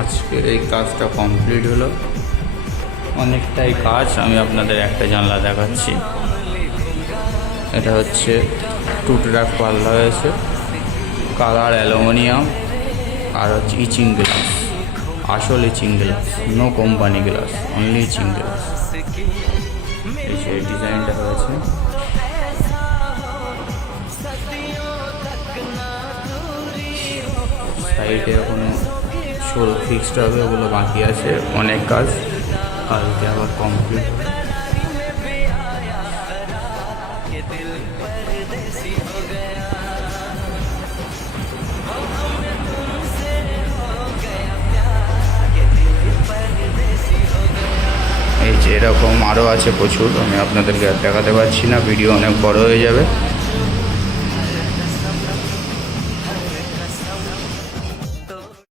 আজকের এই কাজটা কমপ্লিট হলো, অনেকটাই কাজ। আমি আপনাদের একটা জানলা দেখাচ্ছি। এটা হচ্ছে 2 ট্রাক পাল্লা হয়েছে, কালার অ্যালুমিনিয়াম, আর হচ্ছে ইচিং গ্লাস, আসল etching glass, no company glass, only etching glass. এই যে ডিজাইনটা হয়েছে। সাইডে এখনো শোল ফিক্সড হবে, ওগুলো বাকি আছে, অনেক কাজ। কালকে আবার কমপ্লিট হবে। এই যে এরকম আরও আছে প্রচুর, আমি আপনাদেরকে দেখাতে পারছি না, ভিডিও অনেক বড় হয়ে যাবে।